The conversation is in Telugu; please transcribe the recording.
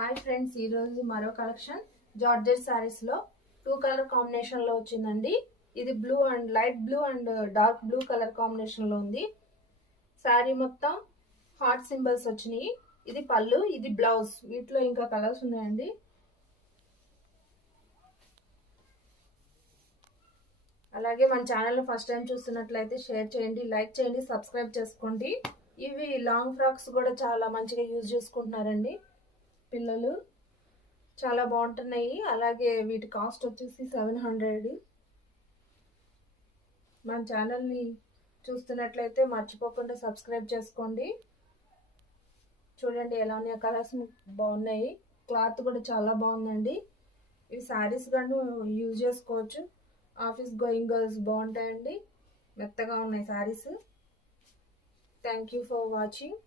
హాయ్ ఫ్రెండ్స్, ఈరోజు మరో కలెక్షన్ జార్జెట్ సారీస్ లో 2 కలర్ కాంబినేషన్ లో వచ్చిందండి. ఇది blue and light blue and dark blue colour combination లో ఉంది. సారీ మొత్తం హార్ట్ సింబల్స్ వచ్చినాయి. ఇది పళ్ళు, ఇది బ్లౌజ్. వీటిలో ఇంకా కలర్స్ ఉన్నాయండి. అలాగే మన ఛానల్ ఫస్ట్ టైం చూస్తున్నట్లయితే షేర్ చేయండి, లైక్ చేయండి, సబ్స్క్రైబ్ చేసుకోండి. ఇవి లాంగ్ ఫ్రాక్స్ కూడా చాలా మంచిగా యూజ్ చేసుకుంటున్నారండి పిల్లలు. చాలా బాగుంటున్నాయి. అలాగే వీటి కాస్ట్ వచ్చేసి 700. మన ఛానల్ని చూస్తున్నట్లయితే మర్చిపోకుండా సబ్స్క్రైబ్ చేసుకోండి. చూడండి ఎలా ఉన్నాయి, కలర్స్ బాగున్నాయి. క్లాత్ కూడా చాలా బాగుందండి. ఇవి శారీస్ కానీ యూజ్ చేసుకోవచ్చు. ఆఫీస్ గోయింగ్ గర్ల్స్ బాగుంటాయండి. మెత్తగా ఉన్నాయి saris. Thank you for watching.